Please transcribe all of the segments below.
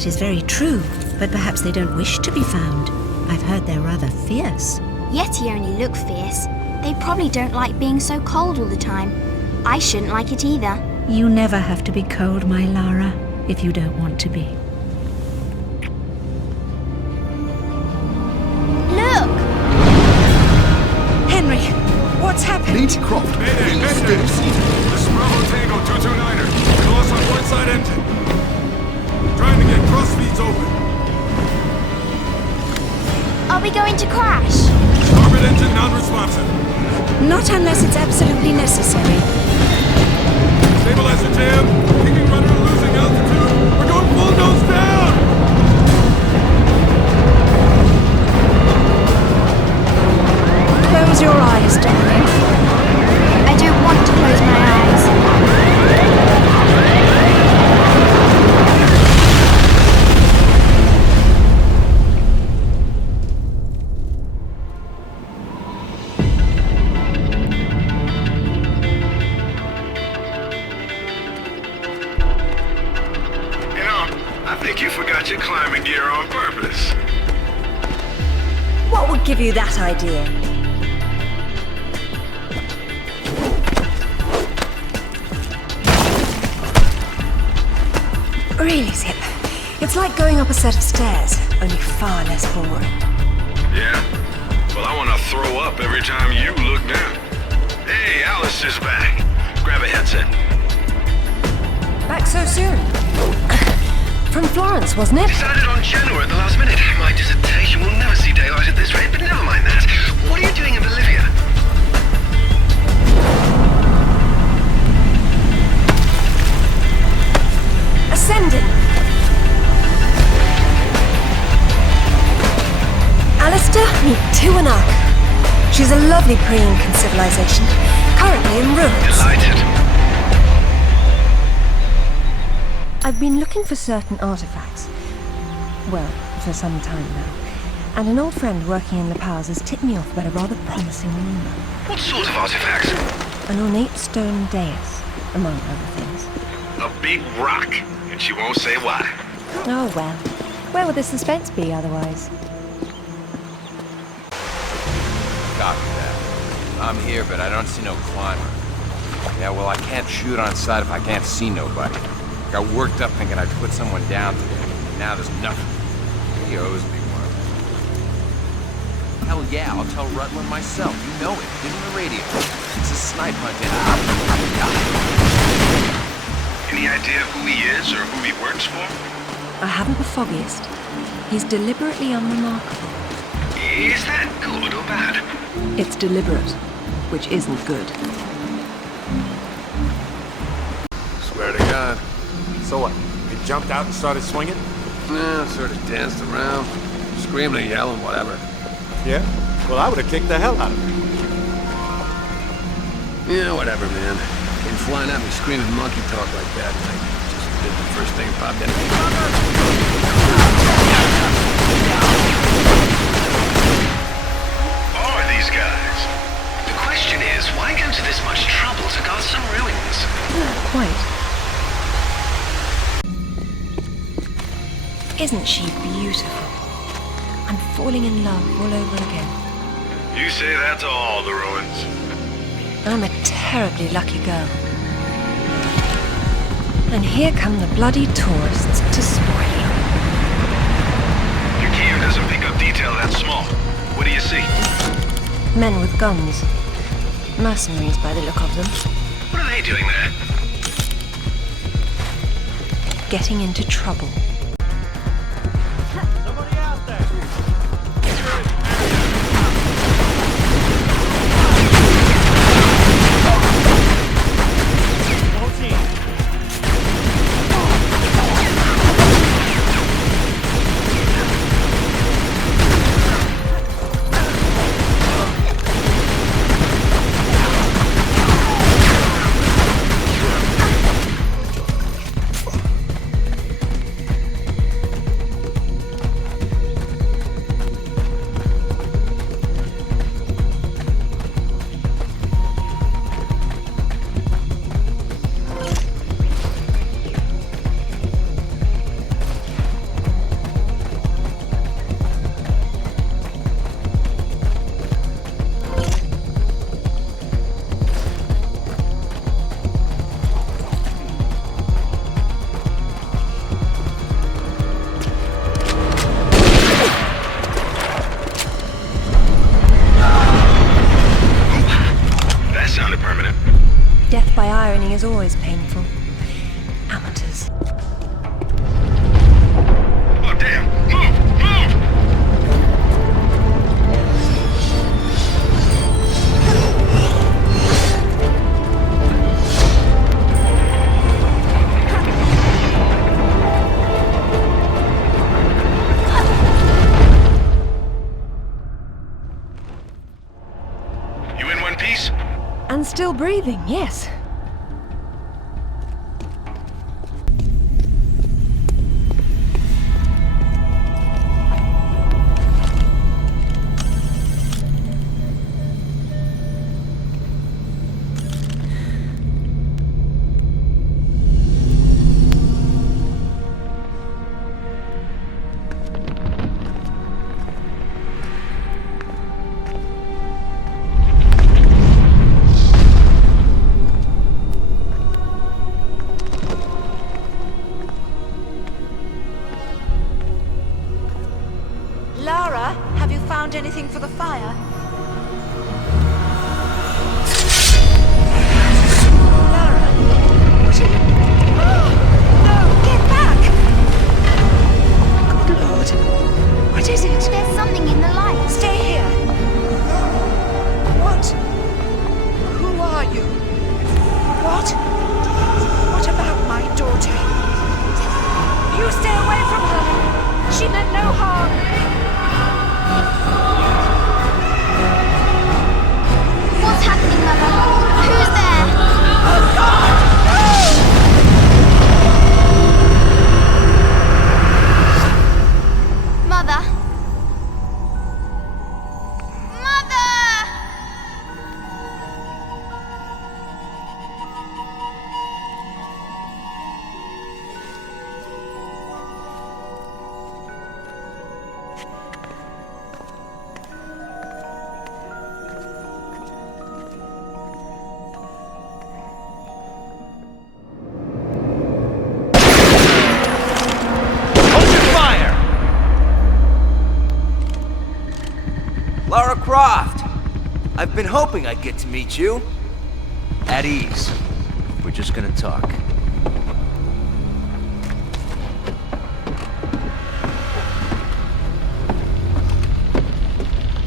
That is very true, but perhaps they don't wish to be found. I've heard they're rather fierce. Yeti only look fierce. They probably don't like being so cold all the time. I shouldn't like it either. You never have to be cold, my Lara, if you don't want to be. Look! Henry, what's happened? Lady Croft, please stay seated. This is Bravo Tango 229er. We lost our port side engine. Trying to get cross feeds open. Are we going to crash? Starboard engine non-responsive. Not unless it's absolutely necessary. Stabilizer jam. Kicking rudder losing altitude. We're going full nose down. Close your eyes, darling. I don't want to close my eyes. I think you forgot your climbing gear on purpose. What would give you that idea? Really, Zip. It's like going up a set of stairs, only far less boring. Yeah? Well, I want to throw up every time you look down. Hey, Alice is back. Grab a headset. Back so soon? From Florence, wasn't it? Decided on Genoa at the last minute. My dissertation will never see daylight at this rate, but never mind that. What are you doing in Bolivia? Ascending. Alistair, meet Tuanak. She's a lovely pre-Incan civilization, currently in ruins. Delighted. I've been looking for certain artifacts. Well, for some time now. And an old friend working in La Paz has tipped me off about a rather promising rumor. What sort of artifacts? An ornate stone dais, among other things. A big rock, and she won't say why. Oh well. Where would the suspense be otherwise? Copy that. I'm here, but I don't see no climber. Yeah, well, I can't shoot on sight if I can't see nobody. Got worked up thinking I'd put someone down today. Now there's nothing. He owes me one. Hell yeah, I'll tell Rutland myself. You know it. Give him the radio. It's a snipe hunt. Any idea who he is or who he works for? I haven't the foggiest. He's deliberately unremarkable. Is that good or bad? It's deliberate, which isn't good. Swear to God. So what? He jumped out and started swinging? Yeah, sort of danced around, screaming and yelling, whatever. Yeah? Well, I would have kicked the hell out of him. Yeah, whatever, man. Came flying at me screaming monkey talk like that. I just did the first thing that popped in. Who are these guys? The question is, why go to this much trouble to guard some ruins? Quite. Isn't she beautiful? I'm falling in love all over again. You say that to all the ruins. I'm a terribly lucky girl. And here come the bloody tourists to spoil it. Your gear doesn't pick up detail that small. What do you see? Men with guns. Mercenaries by the look of them. What are they doing there? Getting into trouble. is always painful. Amateurs. Oh, damn! Move! You in one piece? And still breathing, yes. Lara, have you found anything for the fire? Lara, what are you... No, get back! Good Lord. What is it? There's something in the light. Stay here. What? Who are you? What? What about my daughter? You stay away from her. She meant no harm. What's happening, Mother? Who's there? Oh God! Mother? Mother! Lara Croft! I've been hoping I'd get to meet you. At ease. We're just gonna talk.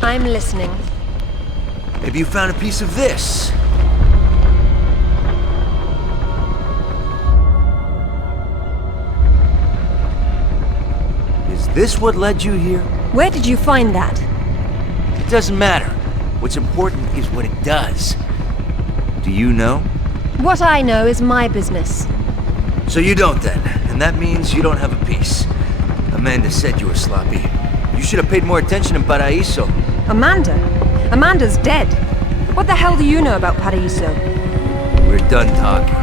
I'm listening. Maybe you found a piece of this. Is this what led you here? Where did you find that? It doesn't matter. What's important is what it does. Do you know? What I know is my business. So you don't then, and that means you don't have a piece. Amanda said you were sloppy. You should have paid more attention in Paraíso. Amanda? Amanda's dead. What the hell do you know about Paraíso? We're done talking.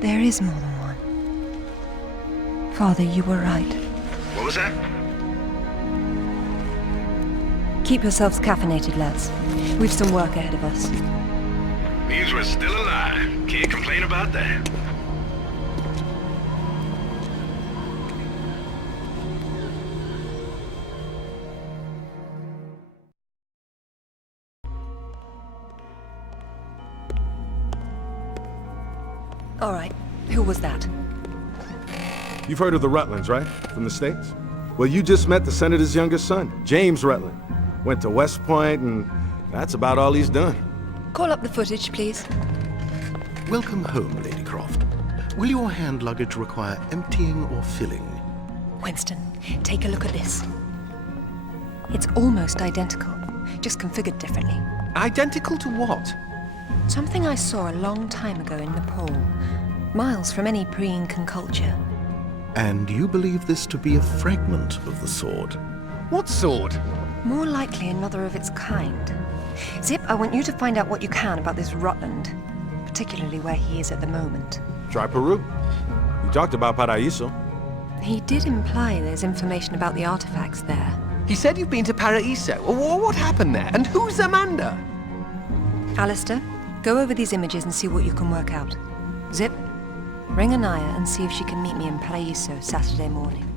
There is more than one. Father, you were right. What was that? Keep yourselves caffeinated, lads. We've some work ahead of us. Means we're still alive. Can't complain about that. All right, who was that? You've heard of the Rutlands, right? From the States? Well, you just met the Senator's youngest son, James Rutland. Went to West Point, and that's about all he's done. Call up the footage, please. Welcome home, Lady Croft. Will your hand luggage require emptying or filling? Winston, take a look at this. It's almost identical, just configured differently. Identical to what? Something I saw a long time ago in Nepal, miles from any pre-Incan culture. And you believe this to be a fragment of the sword? What sword? More likely another of its kind. Zip, I want you to find out what you can about this Rutland, particularly where he is at the moment. Try Peru. You talked about Paraíso. He did imply there's information about the artifacts there. He said you've been to Paraíso. What happened there? And who's Amanda? Alistair, go over these images and see what you can work out. Zip, ring Anaya and see if she can meet me in Paraíso Saturday morning.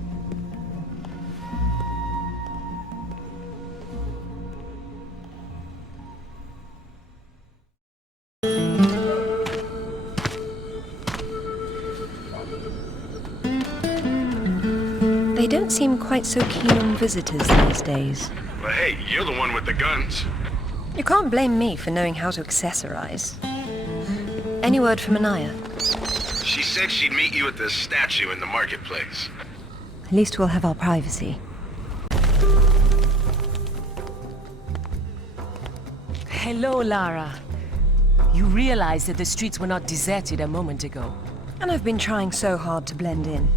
They don't seem quite so keen on visitors these days. But hey, you're the one with the guns. You can't blame me for knowing how to accessorize. Any word from Anaya? She said she'd meet you at the statue in the marketplace. At least we'll have our privacy. Hello, Lara. You realize that the streets were not deserted a moment ago. And I've been trying so hard to blend in.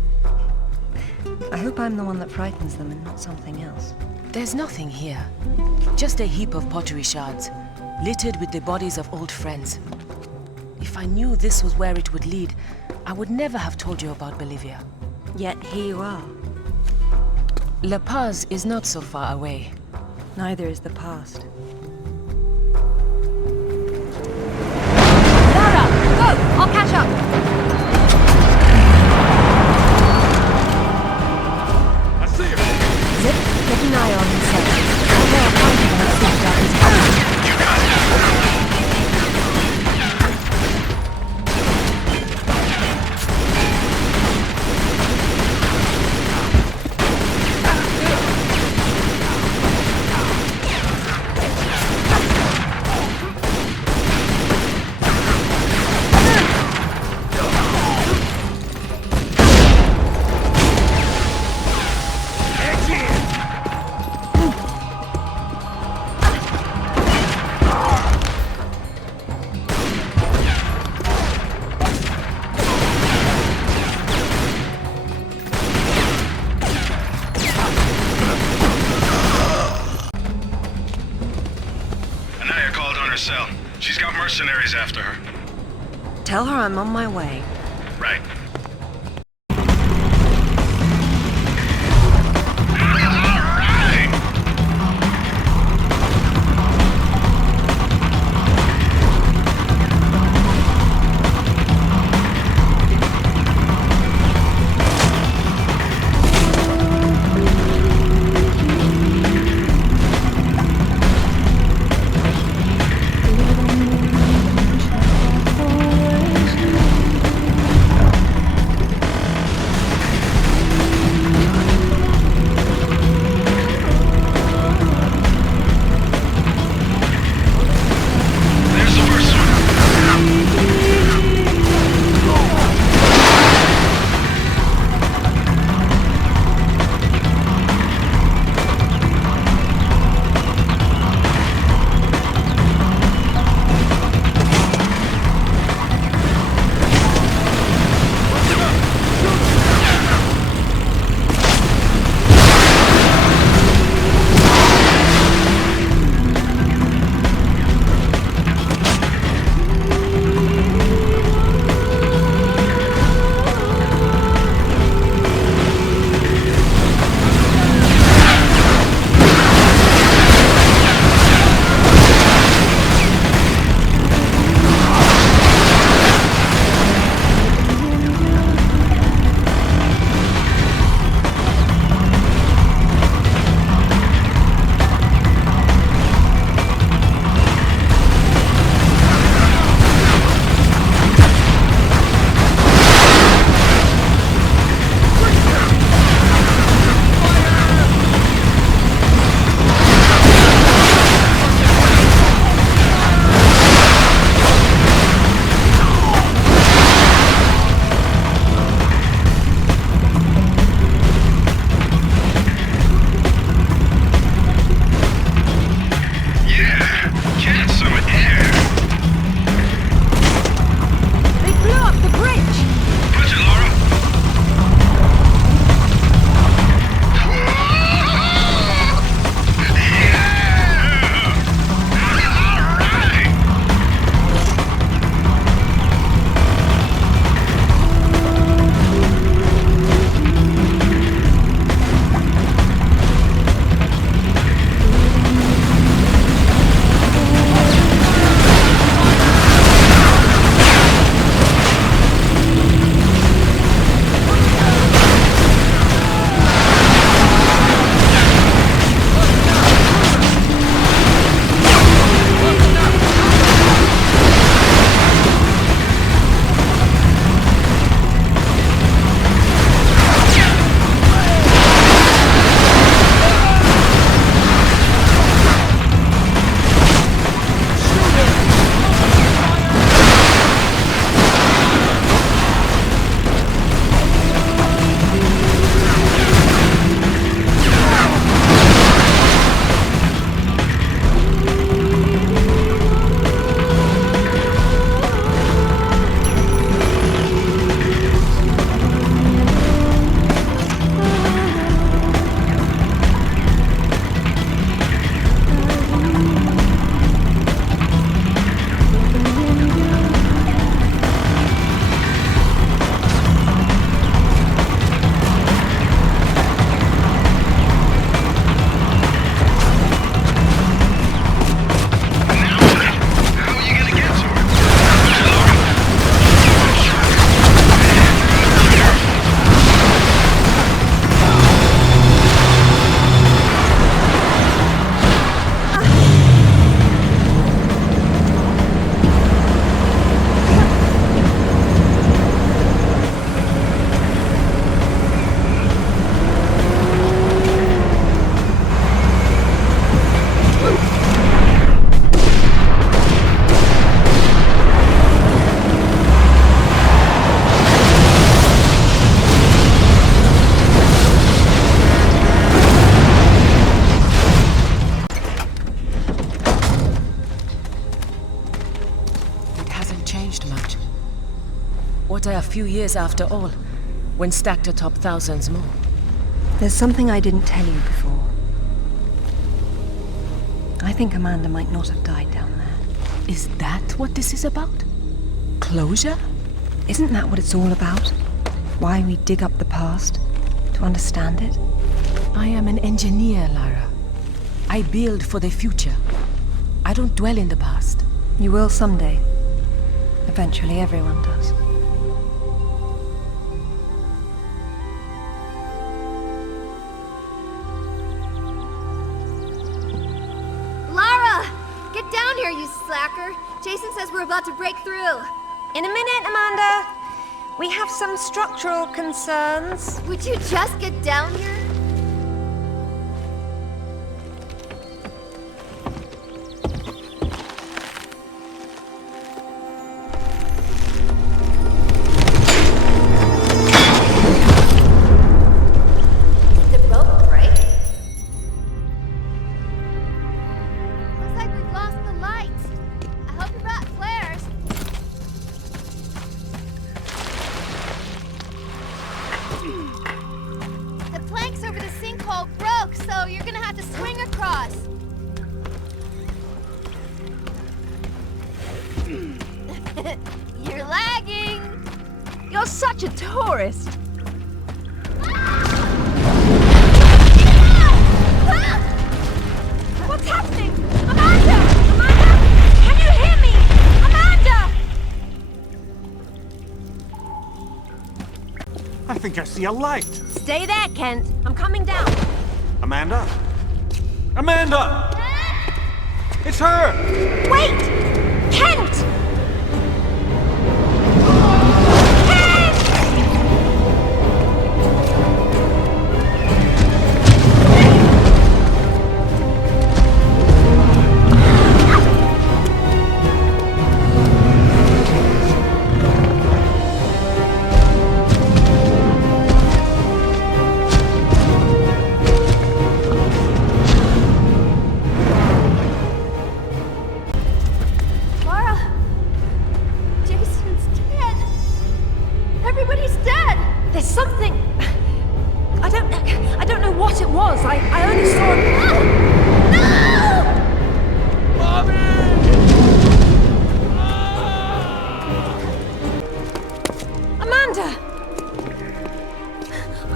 I hope I'm the one that frightens them and not something else. There's nothing here. Just a heap of pottery shards, littered with the bodies of old friends. If I knew this was where it would lead, I would never have told you about Bolivia. Yet here you are. La Paz is not so far away. Neither is the past. Lara, go! I'll catch up! Zip, keep an eye on himself. I'll go find him and see about his power. You got that. She's got mercenaries after her. Tell her I'm on my way. Right. What are a few years after all, when stacked atop thousands more? There's something I didn't tell you before. I think Amanda might not have died down there. Is that what this is about? Closure? Isn't that what it's all about? Why we dig up the past? To understand it? I am an engineer, Lara. I build for the future. I don't dwell in the past. You will someday. Eventually, everyone does. Lara! Get down here, you slacker! Jason says we're about to break through. In a minute, Amanda. We have some structural concerns. Would you just get down here? Did the rope break? Looks like we've lost the light. I hope you brought flares. The planks over the sinkhole broke, so you're gonna have to swing across. You're lagging. You're such a tourist. What's happening? Amanda! Amanda! Can you hear me? Amanda! I think I see a light. Stay there, Kent. I'm coming down. Amanda? Amanda! It's her! Wait! Kent! Lara! Jason's dead. Everybody's dead. There's something... I don't know what it was. I only saw... No! Amanda!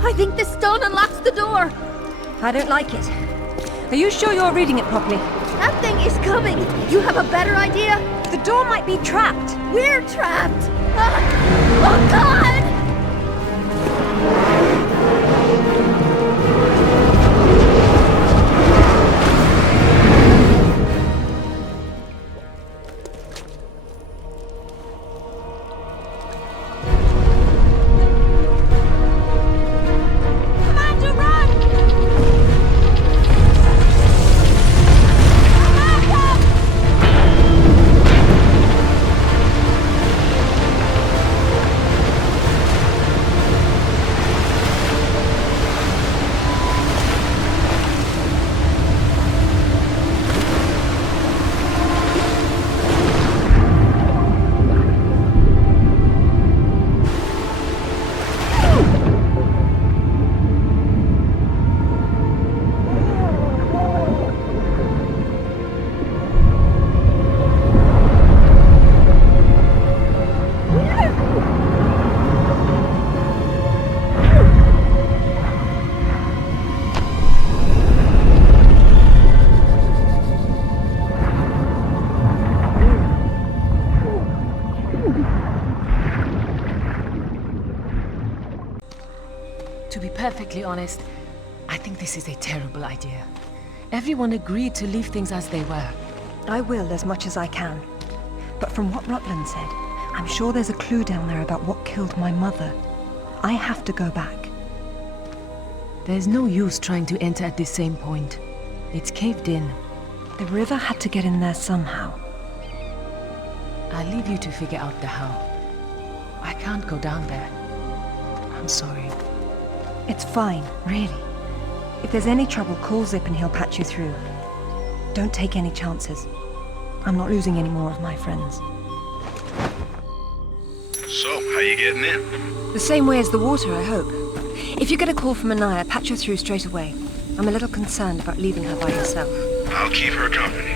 I think this stone unlocks the door. I don't like it. Are you sure you're reading it properly? That thing is coming. You have a better idea? The door might be trapped. We're trapped. Oh, God! Amanda, run! To be perfectly honest, I think this is a terrible idea. Everyone agreed to leave things as they were. I will as much as I can. But from what Rutland said, I'm sure there's a clue down there about what killed my mother. I have to go back. There's no use trying to enter at the same point. It's caved in. The river had to get in there somehow. I'll leave you to figure out the how. I can't go down there. I'm sorry. It's fine, really. If there's any trouble, call Zip and he'll patch you through. Don't take any chances. I'm not losing any more of my friends. So, How you getting in? The same way as the water, I hope. If you get a call from Anaya, patch her through straight away. I'm a little concerned about leaving her by herself. I'll keep her company.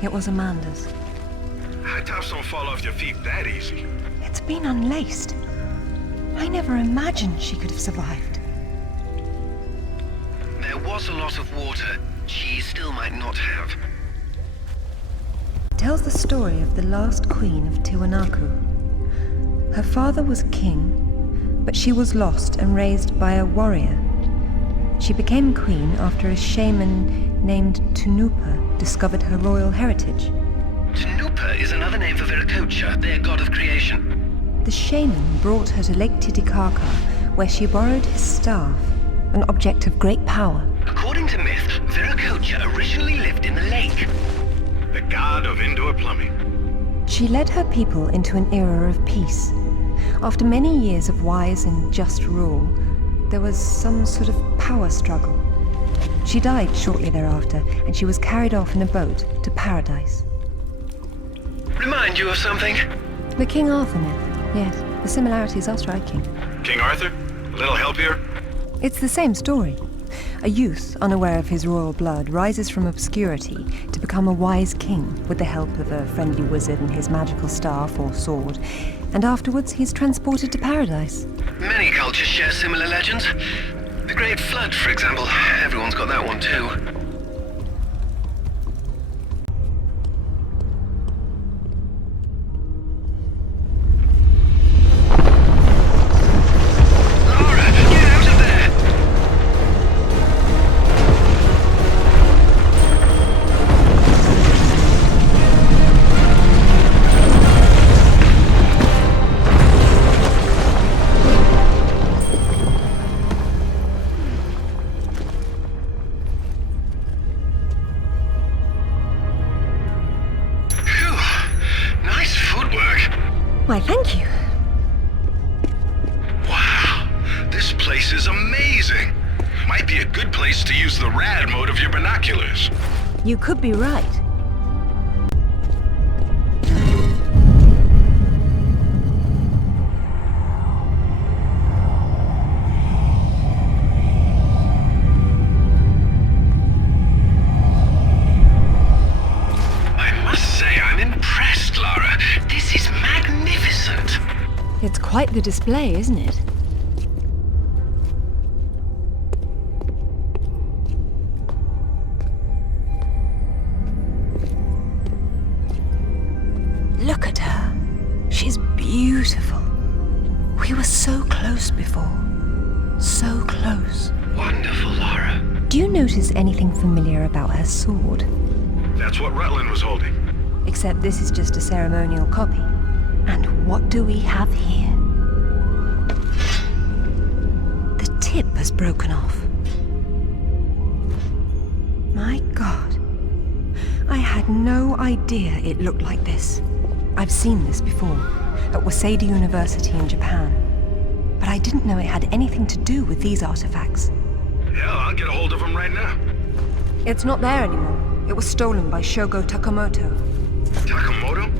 It was Amanda's. High tops don't fall off your feet that easy. It's been unlaced. I never imagined she could have survived. There was a lot of water. She still might not have. It tells the story of the last queen of Tiwanaku. Her father was king, but she was lost and raised by a warrior. She became queen after a shaman named Tunupa discovered her royal heritage. Tunupa is another name for Viracocha, their god of creation. The shaman brought her to Lake Titicaca, where she borrowed his staff, an object of great power. According to myth, Viracocha originally lived in the lake. The god of indoor plumbing. She led her people into an era of peace. After many years of wise and just rule, there was some sort of power struggle. She died shortly thereafter, and she was carried off in a boat to paradise. Remind you of something? The King Arthur myth, yes. The similarities are striking. King Arthur? A little help here? It's the same story. A youth, unaware of his royal blood, rises from obscurity to become a wise king with the help of a friendly wizard and his magical staff or sword, and afterwards he's transported to paradise. Many cultures share similar legends. The Great Flood, for example. Everyone's got that one too. Why, thank you. Wow, this place is amazing. Might be a good place to use the rad mode of your binoculars. You could be right. It's quite the display, isn't it? Look at her. She's beautiful. We were so close before. So close. Wonderful, Lara. Do you notice anything familiar about her sword? That's what Rutland was holding. Except this is just a ceremonial copy. And what do we have here? The tip has broken off. My God. I had no idea it looked like this. I've seen this before, at Waseda University in Japan. But I didn't know it had anything to do with these artifacts. Yeah, I'll get a hold of them right now. It's not there anymore. It was stolen by Shogo Takamoto. Takamoto?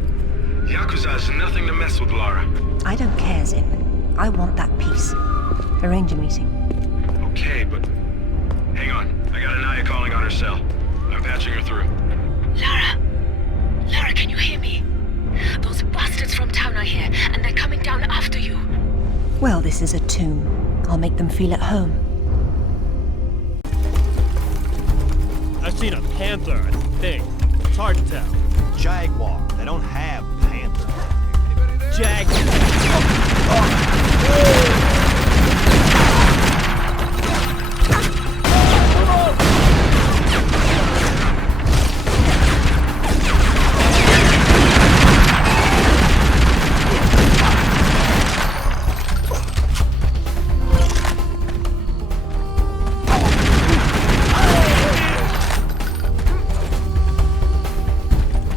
Yakuza is nothing to mess with, Lara. I don't care, Zip. I want that piece. Arrange a meeting. Okay, but... Hang on. I got Anaya calling on her cell. I'm patching her through. Lara! Lara, can you hear me? Those bastards from town are here, and they're coming down after you. Well, this is a tomb. I'll make them feel at home. I've seen a panther, I think. It's hard to tell. Jaguar. They don't have panda. Jag.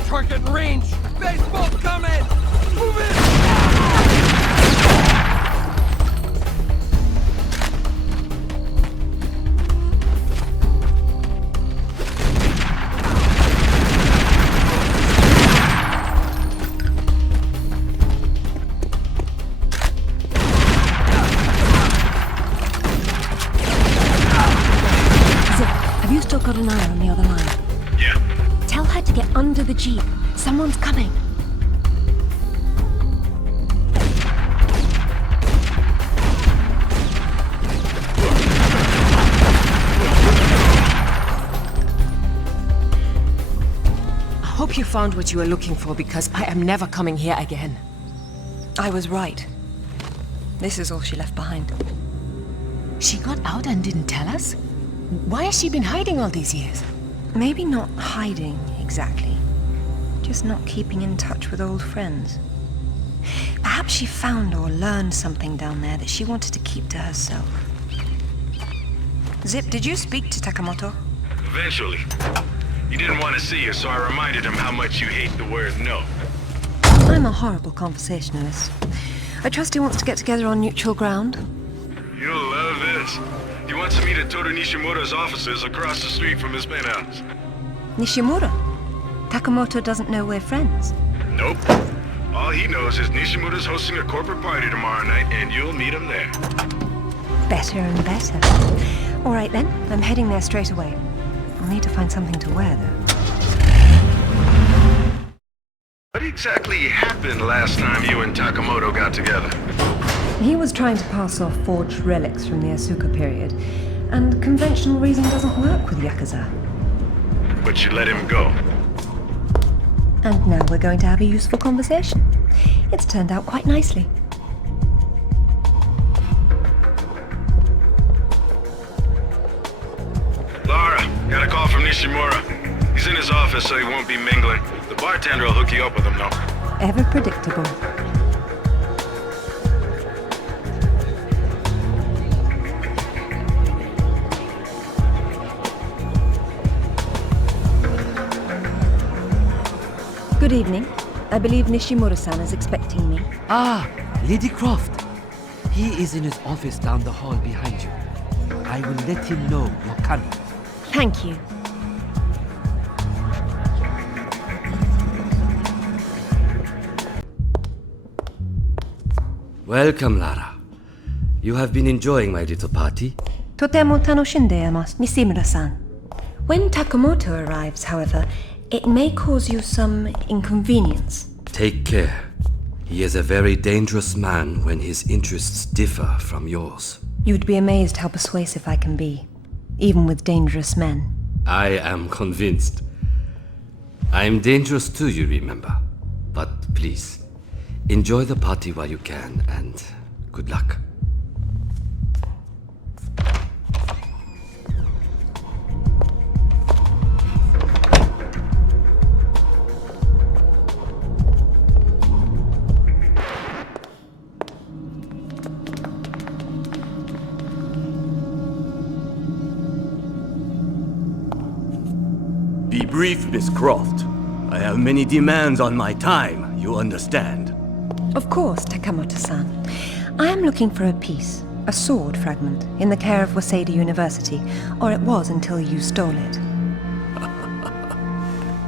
Target range! Baseball coming! Move it! Zip, have you still got an eye on the other line? Yeah. Tell her to get under the jeep. Someone's coming. I hope you found what you were looking for, because I am never coming here again. I was right. This is all she left behind. She got out and didn't tell us? Why has she been hiding all these years? Maybe not hiding, exactly. Just not keeping in touch with old friends. Perhaps she found or learned something down there that she wanted to keep to herself. Zip, did you speak to Takamoto? Eventually. He didn't want to see you, so I reminded him how much you hate the word no. I'm a horrible conversationalist. I trust he wants to get together on neutral ground. You'll love this. He wants to meet at Toru Nishimura's offices across the street from his penthouse. Nishimura? Takamoto doesn't know we're friends. Nope. All he knows is Nishimura's hosting a corporate party tomorrow night, and you'll meet him there. Better and better. All right then, I'm heading there straight away. I'll need to find something to wear, though. What exactly happened last time you and Takamoto got together? He was trying to pass off forged relics from the Asuka period, and conventional reason doesn't work with Yakuza. But you let him go. And now we're going to have a useful conversation. It's turned out quite nicely. Lara, got a call from Nishimura. He's in his office, so he won't be mingling. The bartender will hook you up with him, though. Ever predictable. Good evening. I believe Nishimura-san is expecting me. Ah, Lady Croft. He is in his office down the hall behind you. I will let him know you're coming. Thank you. Welcome, Lara. You have been enjoying my little party? Totemo tanoshindeemasu, Nishimura-san. When Takamoto arrives, however, it may cause you some inconvenience. Take care. He is a very dangerous man when his interests differ from yours. You'd be amazed how persuasive I can be, even with dangerous men. I am convinced. I am dangerous too, you remember. But please, enjoy the party while you can, and good luck. Be brief, Miss Croft. I have many demands on my time, you understand. Of course, Takamoto-san. I am looking for a piece, a sword fragment, in the care of Waseda University, or it was until you stole it.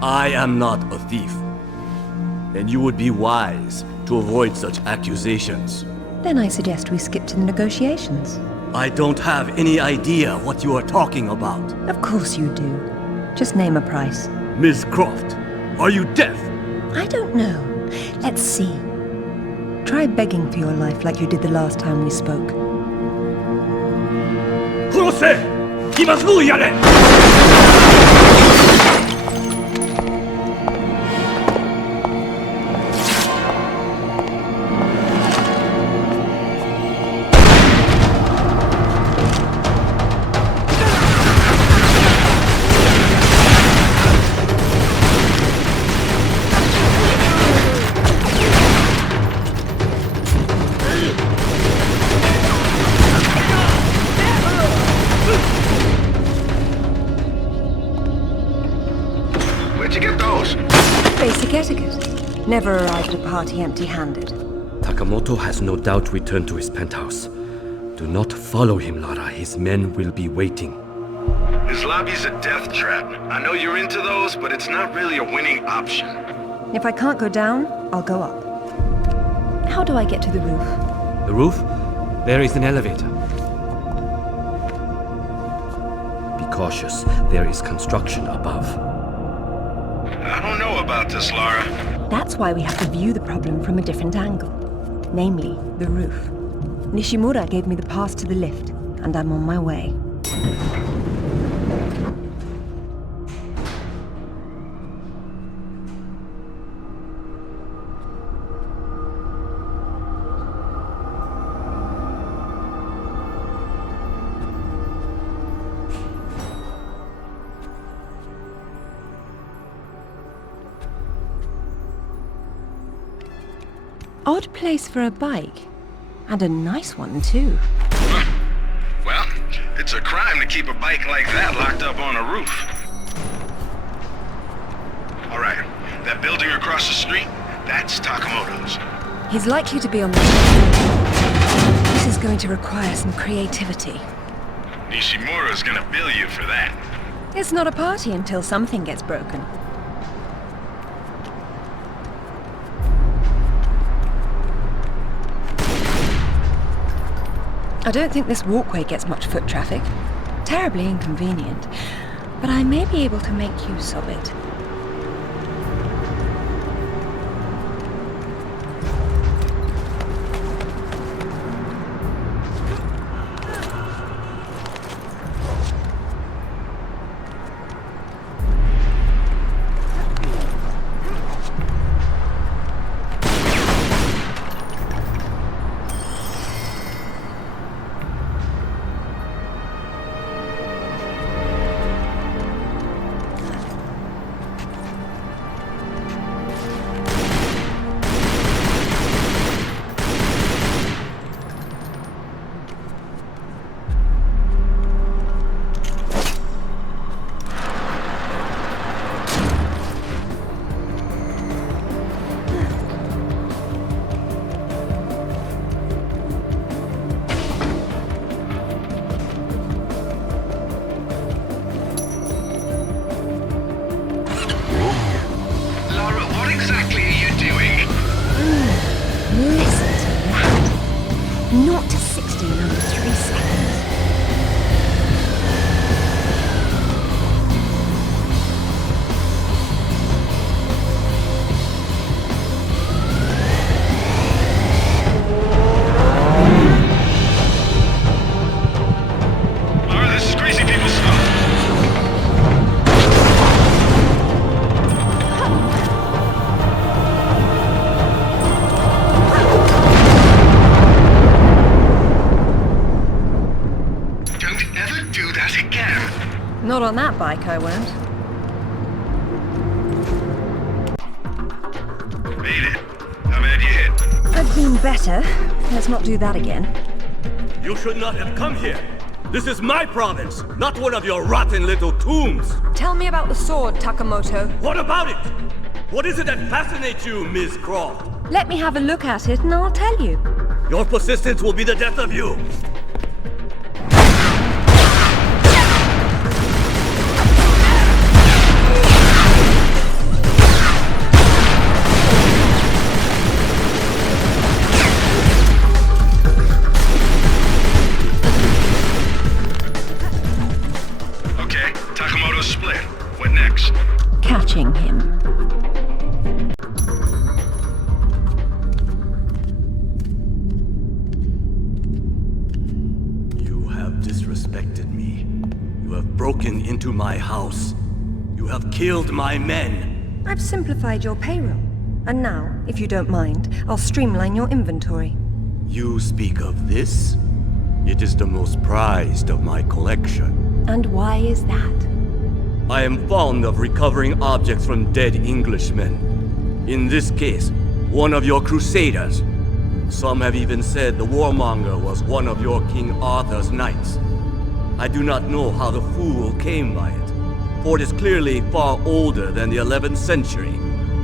I am not a thief. And you would be wise to avoid such accusations. Then I suggest we skip to the negotiations. I don't have any idea what you are talking about. Of course you do. Just name a price. Miss Croft, are you deaf? I don't know. Let's see. Try begging for your life like you did the last time we spoke. Never arrived at party empty-handed. Takamoto has no doubt returned to his penthouse. Do not follow him, Lara. His men will be waiting. His lobby's a death trap. I know you're into those, but it's not really a winning option. If I can't go down, I'll go up. How do I get to the roof? The roof? There is an elevator. Be cautious. There is construction above. I don't know about this, Lara. That's why we have to view the problem from a different angle. Namely, the roof. Nishimura gave me the pass to the lift, and I'm on my way. Odd place for a bike. And a nice one, too. Well, it's a crime to keep a bike like that locked up on a roof. All right, that building across the street, that's Takamoto's. He's likely to be on the top. This is going to require some creativity. Nishimura's gonna bill you for that. It's not a party until something gets broken. I don't think this walkway gets much foot traffic. Terribly inconvenient, but I may be able to make use of it. Not to 60 in under 3 seconds. Lara, this is crazy people stuff. Not on that bike, I won't. Made it. How bad you hit? I've been better. Let's not do that again. You should not have come here. This is my province, not one of your rotten little tombs. Tell me about the sword, Takamoto. What about it? What is it that fascinates you, Miss Croft? Let me have a look at it and I'll tell you. Your persistence will be the death of you. Split. What next? Catching him. You have disrespected me. You have broken into my house. You have killed my men. I've simplified your payroll. And now, if you don't mind, I'll streamline your inventory. You speak of this? It is the most prized of my collection. And why is that? I am fond of recovering objects from dead Englishmen. In this case, one of your crusaders. Some have even said the warmonger was one of your King Arthur's knights. I do not know how the fool came by it, for it is clearly far older than the 11th century,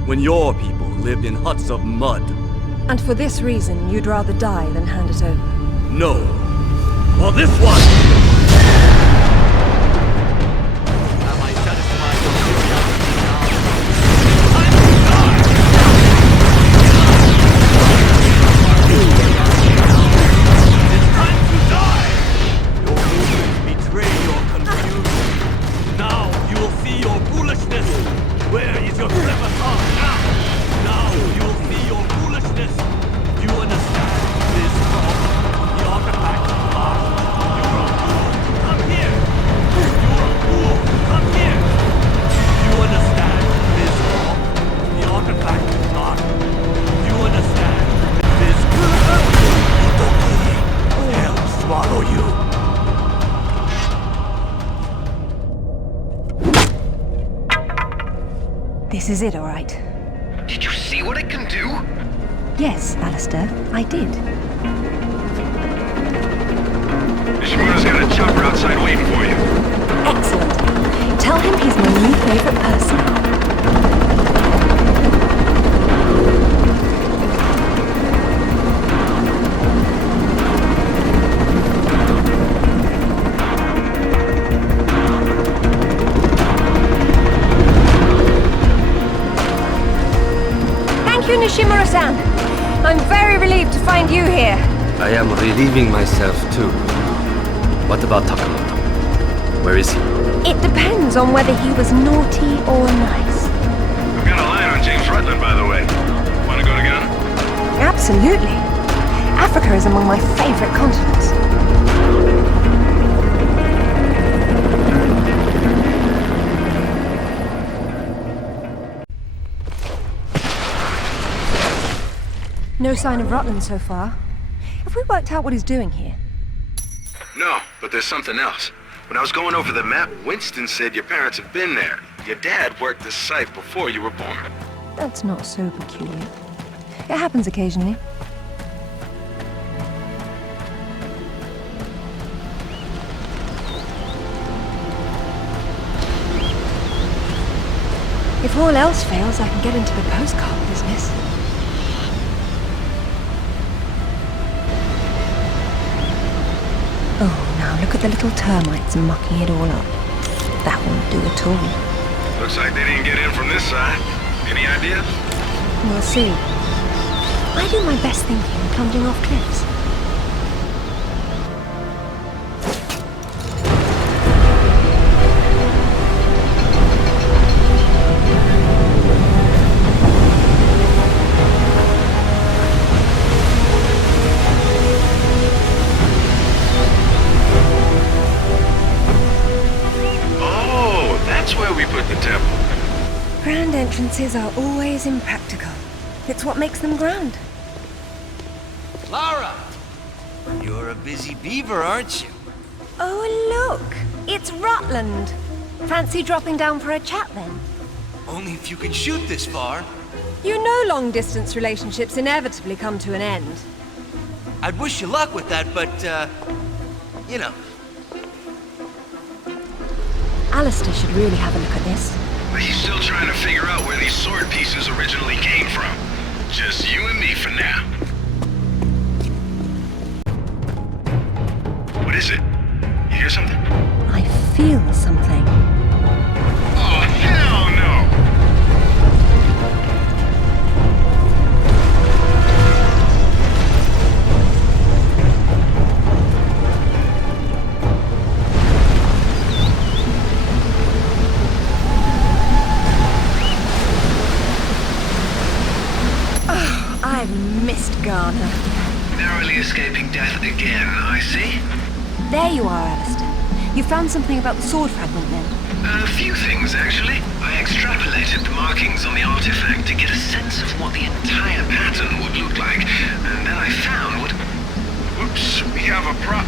when your people lived in huts of mud. And for this reason, you'd rather die than hand it over? No. For this one! Am I satisfied with curiosity now? Time to die! It's time to die! Your movements betray your confusion. Now you will see your foolishness. Where is your clever thought now? Now you will see your foolishness. You understand this problem? The artifact of art. You're a fool. Come here. You're a fool. Come here. You understand this problem? The artifact of art. You understand this hell swallow you. This is it, all right. Did you see what it can do? Yes, Alistair, I did. Nishimura's got a chopper outside waiting for you. Excellent. Tell him he's my new favorite person. Nishimura-san, I'm very relieved to find you here. I am relieving myself too. What about Takamoto? Where is he? It depends on whether he was naughty or nice. I've got a line on James Rutland, by the way. Want to go together? Absolutely. Africa is among my favorite continents. No sign of Rutland so far. Have we worked out what he's doing here? No, but there's something else. When I was going over the map, Winston said your parents have been there. Your dad worked this site before you were born. That's not so peculiar. It happens occasionally. If all else fails, I can get into the postcard business. Oh, now look at the little termites mucking it all up. That won't do at all. Looks like they didn't get in from this side. Any ideas? We'll see. I do my best thinking plunging off cliffs. Grand entrances are always impractical. It's what makes them grand. Lara! You're a busy beaver, aren't you? Oh, look! It's Rutland! Fancy dropping down for a chat, then? Only if you can shoot this far. You know long-distance relationships inevitably come to an end. I'd wish you luck with that, but, you know. Alistair should really have a look at this. But he's still trying to figure out where these sword pieces originally came from. Just you and me for now. What is it? You hear something? I feel something. Oh, hell no! I've missed Ghana. Narrowly escaping death again, I see. There you are, Alistair. You found something about the sword fragment, then? A few things, actually. I extrapolated the markings on the artifact to get a sense of what the entire pattern would look like. And then I found what... Whoops, we have a prop.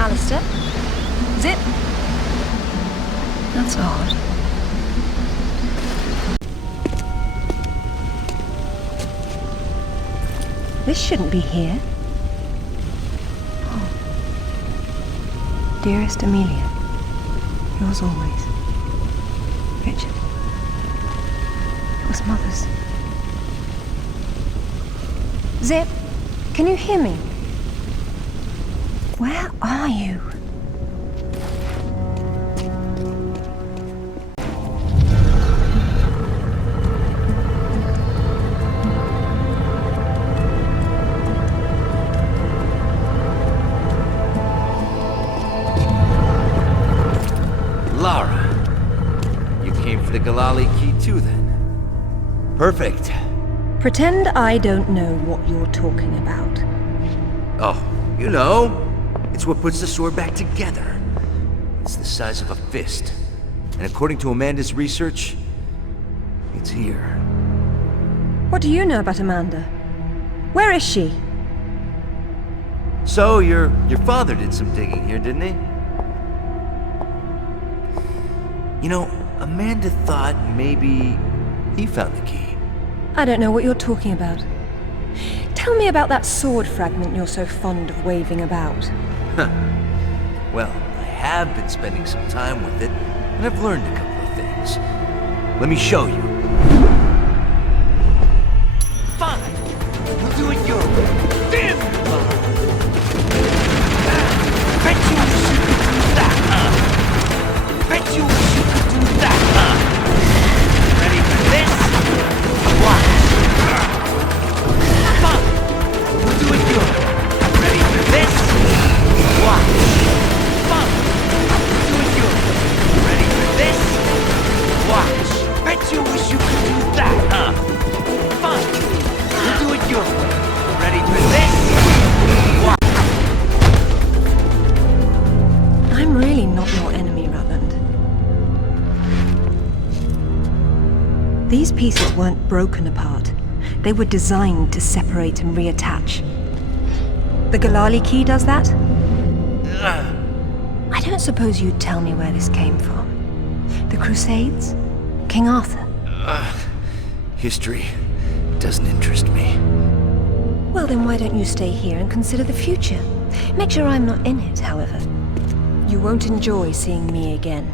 Alistair? Zip? That's odd. This shouldn't be here. Oh. Dearest Amelia, yours always, Richard. It was Mother's. Zip, can you hear me? Where are you? Lara, you came for the Galali key too, then? Perfect. Pretend I don't know what you're talking about. Oh, you know. It's what puts the sword back together. It's the size of a fist. And according to Amanda's research, it's here. What do you know about Amanda? Where is she? So, your father did some digging here, didn't he? You know, Amanda thought maybe he found the key. I don't know what you're talking about. Tell me about that sword fragment you're so fond of waving about. Well, I have been spending some time with it, and I've learned a couple of things. Let me show you. Fine! We'll do it your way. Damn you, Lara! Bet you wish you could do that, huh? Bet you wish you could do that, huh? Ready for this? Watch! Fine! We'll do it your way. Ready for this? Watch! Fine! We'll do it your way. Ready for this? Watch! Bet you wish you could do that, huh? Fine! We'll do it your way. Ready for this? Watch! I'm really not your enemy, Rutland. These pieces weren't broken apart. They were designed to separate and reattach. The Galali key does that? I don't suppose you'd tell me where this came from. The Crusades? King Arthur? History doesn't interest me. Well, then why don't you stay here and consider the future? Make sure I'm not in it, however. You won't enjoy seeing me again.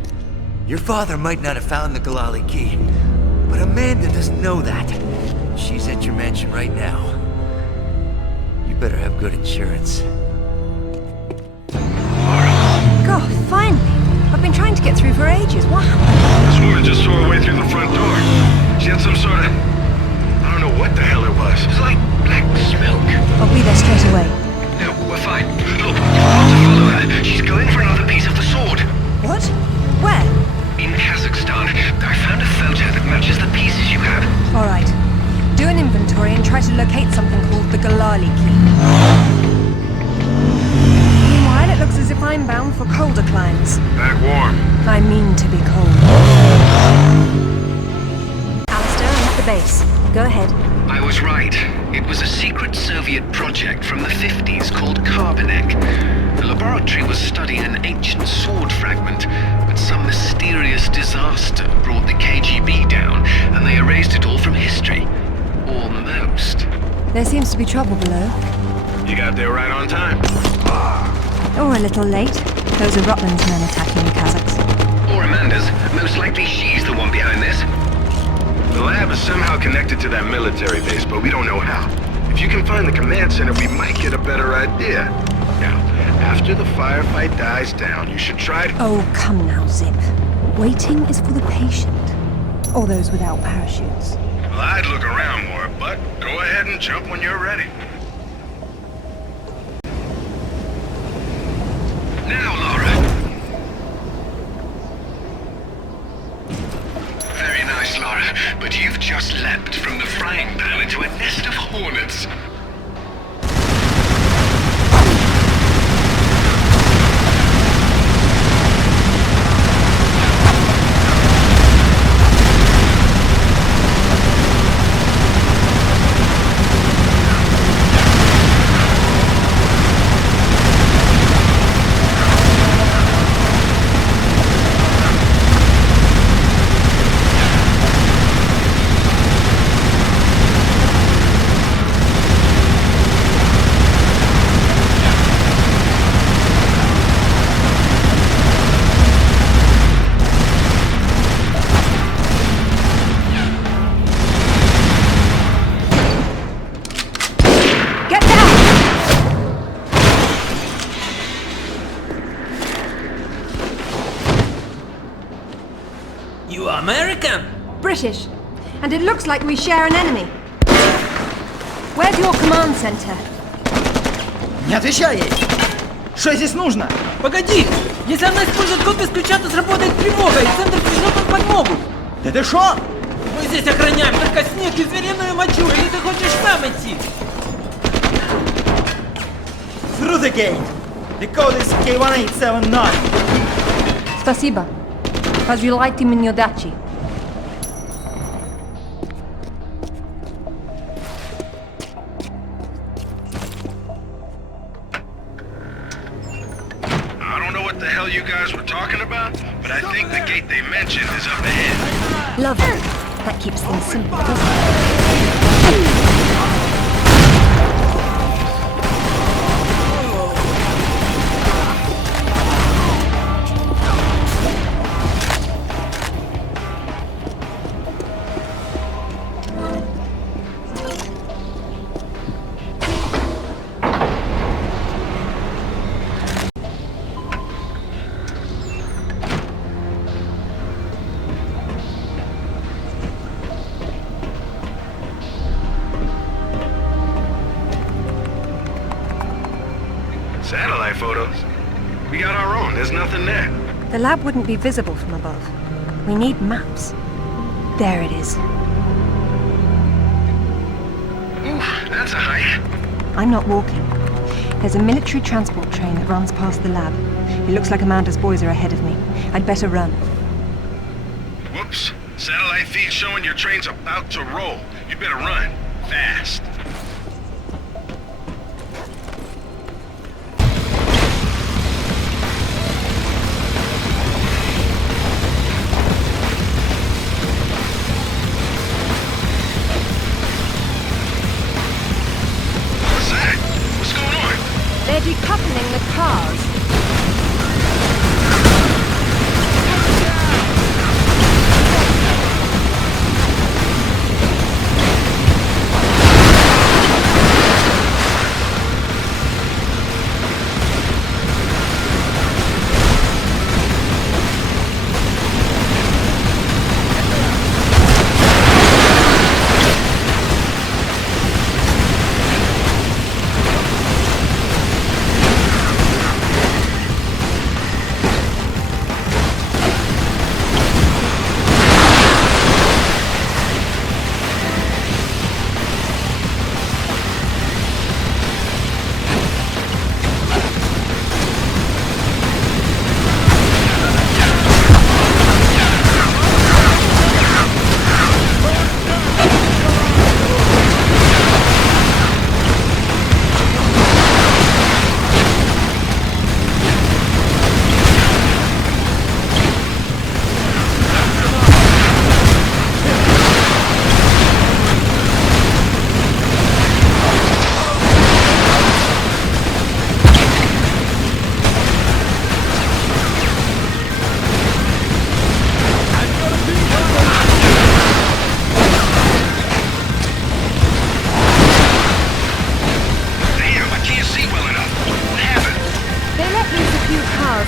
Your father might not have found the Galali key, but Amanda doesn't know that. She's at your mansion right now. You better have good insurance. God, finally! I've been trying to get through for ages. What happened? This woman just saw her way through the front door. She had some sort of... I don't know what the hell it was. It's like black smoke. I'll be there straight away. No, we're fine. Look, you've got to follow her. She's going for another piece of the sword. What? Where? In Kazakhstan. I found a photo that matches the pieces you have. All right. Do an inventory and try to locate something called the Galali key. Meanwhile, it looks as if I'm bound for colder climes. Back warm. I mean to be cold. Alistair, I'm at the base. Go ahead. I was right. It was a secret Soviet project from the 50s called Carbonek. The laboratory was studying an ancient sword fragment, but some mysterious disaster brought the KGB down, and they erased it all from history. Almost. There seems to be trouble below. You got there right on time. Or a little late. Those are Rutland's men attacking the Kazakhs. Or Amanda's. Most likely she's the one behind this. The lab is somehow connected to that military base, but we don't know how. If you can find the command center, we might get a better idea. Now, after the firefight dies down, you should try to... Oh, come now, Zip. Waiting is for the patient. Or those without parachutes. Well, I'd look around more, but go ahead and jump when you're ready. Now, Lara. Very nice, Lara, but you've just leapt from the frying pan into a nest of hornets. You American? British. And it looks like we share an enemy. Where's your command center? Не отвечай ей! Что здесь нужно? Погоди! Если она использует код без ключа, то сработает тревога, и центр пришлет нам подмогу! Да ты шо? Мы здесь охраняем только снег и звериную мочу, или ты хочешь сам идти? Through the gate! The code is K1879! Спасибо. Разжилайте мне дачи. I don't know what the hell you guys were talking about, but I think the gate they mentioned is up ahead. Lovely. That keeps things simple, doesn't it? Satellite photos? We got our own, there's nothing there. The lab wouldn't be visible from above. We need maps. There it is. Oof, that's a hike. I'm not walking. There's a military transport train that runs past the lab. It looks like Amanda's boys are ahead of me. I'd better run. Whoops. Satellite feed showing your train's about to roll. You better run. Fast. What's that? What's going on? They're decoupling the cars.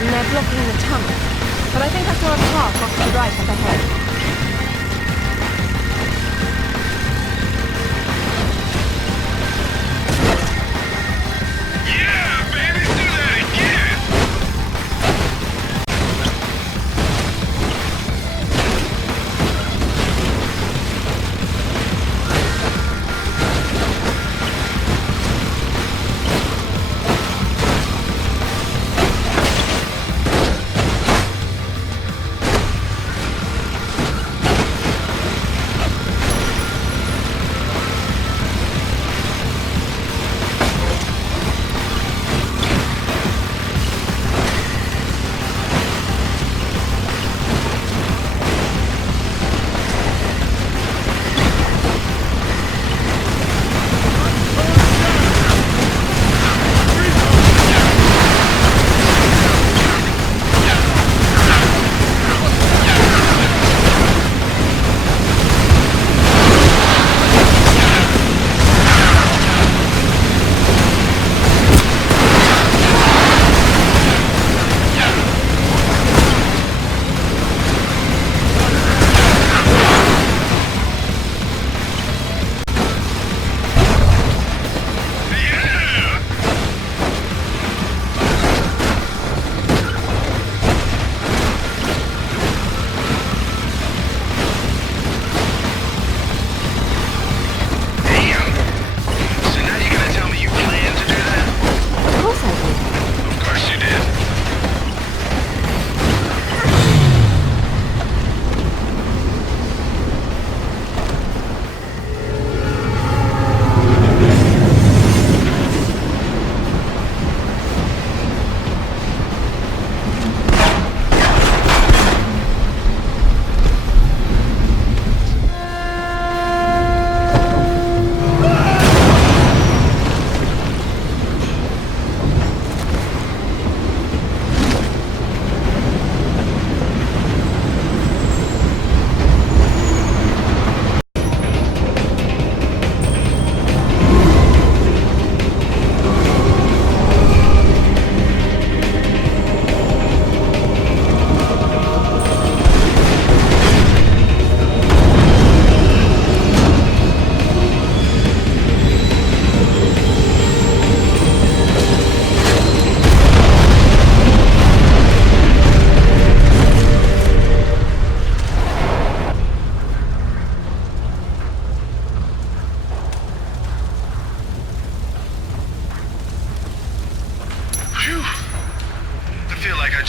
And they're blocking the tunnel. But I think I saw a path off to the right up ahead.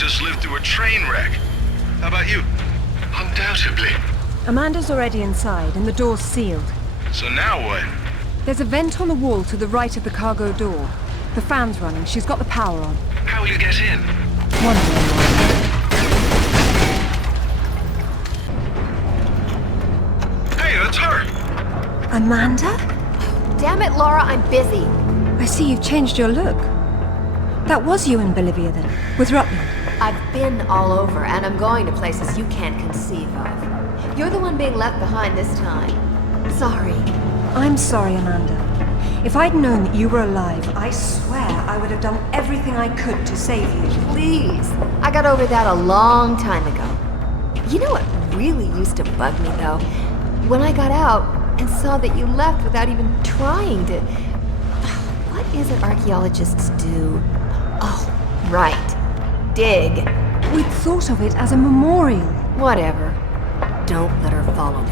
just lived through a train wreck. How about you? Undoubtedly. Amanda's already inside, and the door's sealed. So now what? There's a vent on the wall to the right of the cargo door. The fan's running. She's got the power on. How will you get in? One minute. Hey, that's her! Amanda? Damn it, Lara, I'm busy. I see you've changed your look. That was you in Bolivia then, with Rutland. I've been all over, and I'm going to places you can't conceive of. You're the one being left behind this time. Sorry. I'm sorry, Amanda. If I'd known that you were alive, I swear I would have done everything I could to save you. Please. I got over that a long time ago. You know what really used to bug me, though? When I got out and saw that you left without even trying to... What is it archaeologists do? Oh, right. Dig. We'd thought of it as a memorial. Whatever. Don't let her follow me.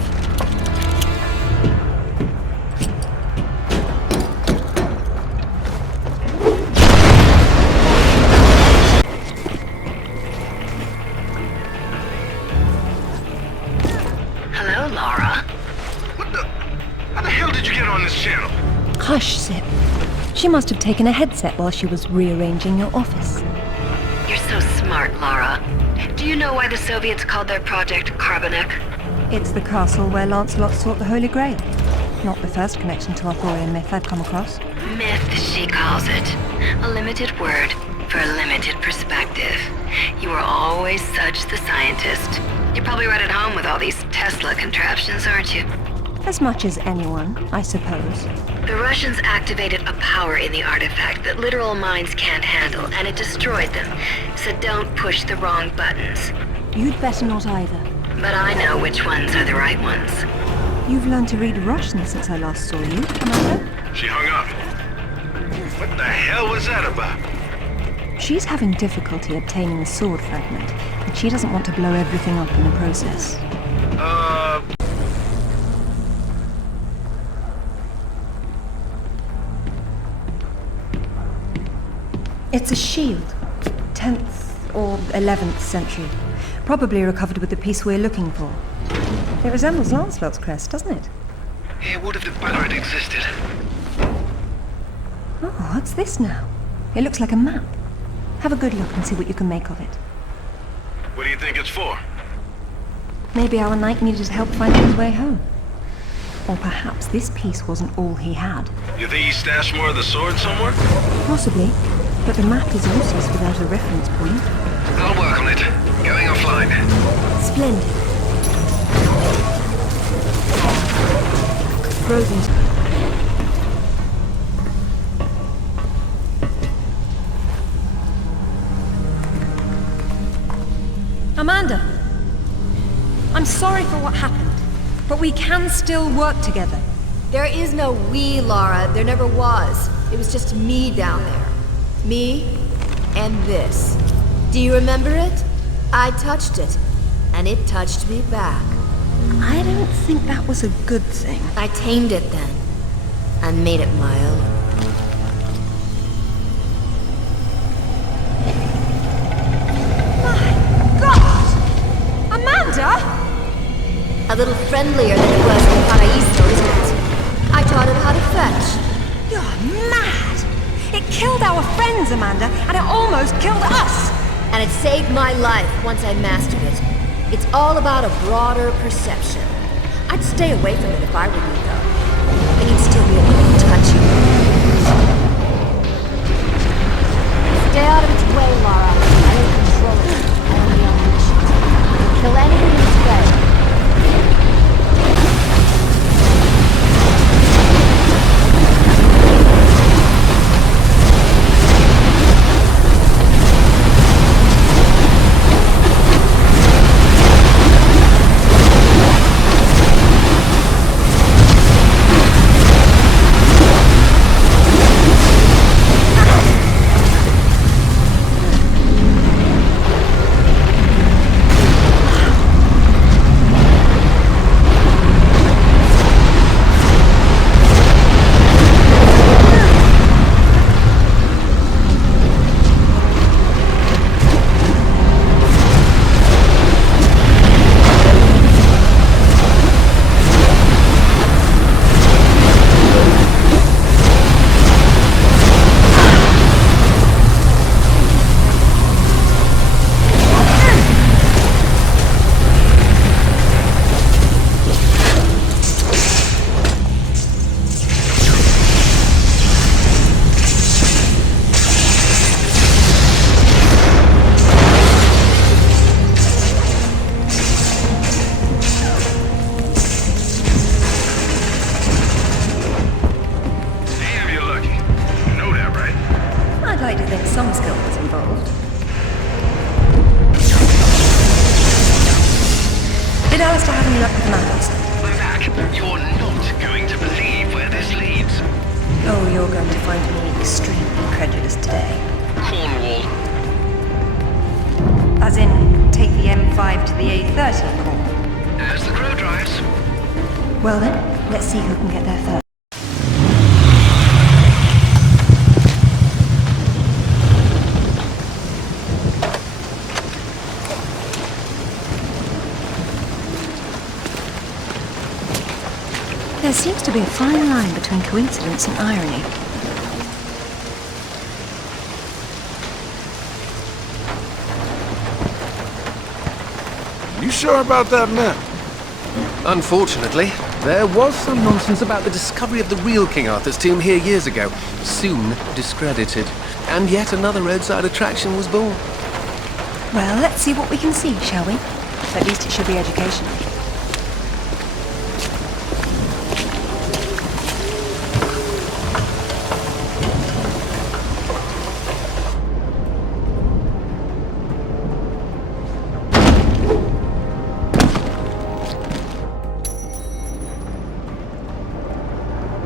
Hello, Lara. What the... How the hell did you get on this channel? Hush, Sip. She must have taken a headset while she was rearranging your office. You're so smart, Lara. Do you know why the Soviets called their project Carbonek? It's the castle where Lancelot sought the Holy Grail. Not the first connection to Arthurian myth I've come across. Myth, she calls it. A limited word for a limited perspective. You are always such the scientist. You're probably right at home with all these Tesla contraptions, aren't you? As much as anyone, I suppose. The Russians activated a power in the artifact that literal minds can't handle, and it destroyed them. So don't push the wrong buttons. You'd better not either. But I know which ones are the right ones. You've learned to read Russian since I last saw you, Amanda. She hung up. What the hell was that about? She's having difficulty obtaining the sword fragment, and she doesn't want to blow everything up in the process. It's a shield. 10th or 11th century. Probably recovered with the piece we're looking for. It resembles Lancelot's crest, doesn't it? Yeah, what if the banner had existed? Oh, what's this now? It looks like a map. Have a good look and see what you can make of it. What do you think it's for? Maybe our knight needed help finding his way home. Or perhaps this piece wasn't all he had. You think he stashed more of the sword somewhere? Possibly. But the map is useless without a reference point. I'll work on it. Going offline. Splendid. Rosen's... Amanda! I'm sorry for what happened, but we can still work together. There is no we, Lara. There never was. It was just me down there. Me and this. Do you remember it? I touched it, and it touched me back. I don't think that was a good thing. I tamed it then, and made it my own. My God! Amanda? A little friendlier than it was in Paraíso, isn't it? I taught it how to fetch. You're mad! It killed our friends, Amanda, and it almost killed us! And it saved my life once I mastered it. It's all about a broader perception. I'd stay away from it if I were you, though. And you'd still be able to touch you. Stay out of its way, Lara. I don't control it. I only unleash it. Kill anything in its way. Well then, let's see who can get there first. There seems to be a fine line between coincidence and irony. You sure about that map? Unfortunately, there was some nonsense about the discovery of the real King Arthur's tomb here years ago, soon discredited. And yet another roadside attraction was born. Well, let's see what we can see, shall we? At least it should be educational.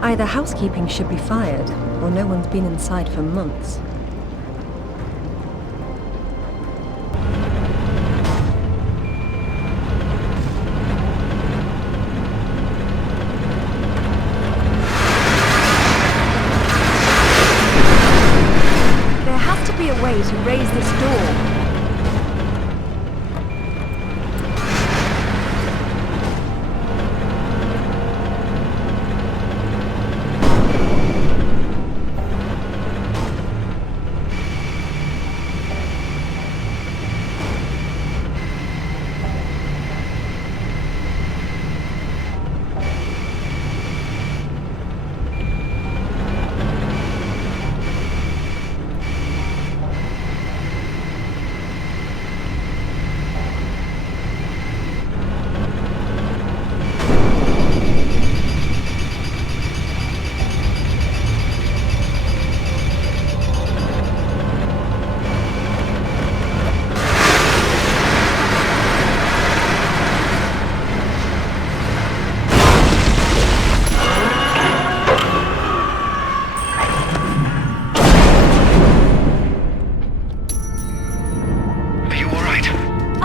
Either housekeeping should be fired, or no one's been inside for months. There has to be a way to raise this door.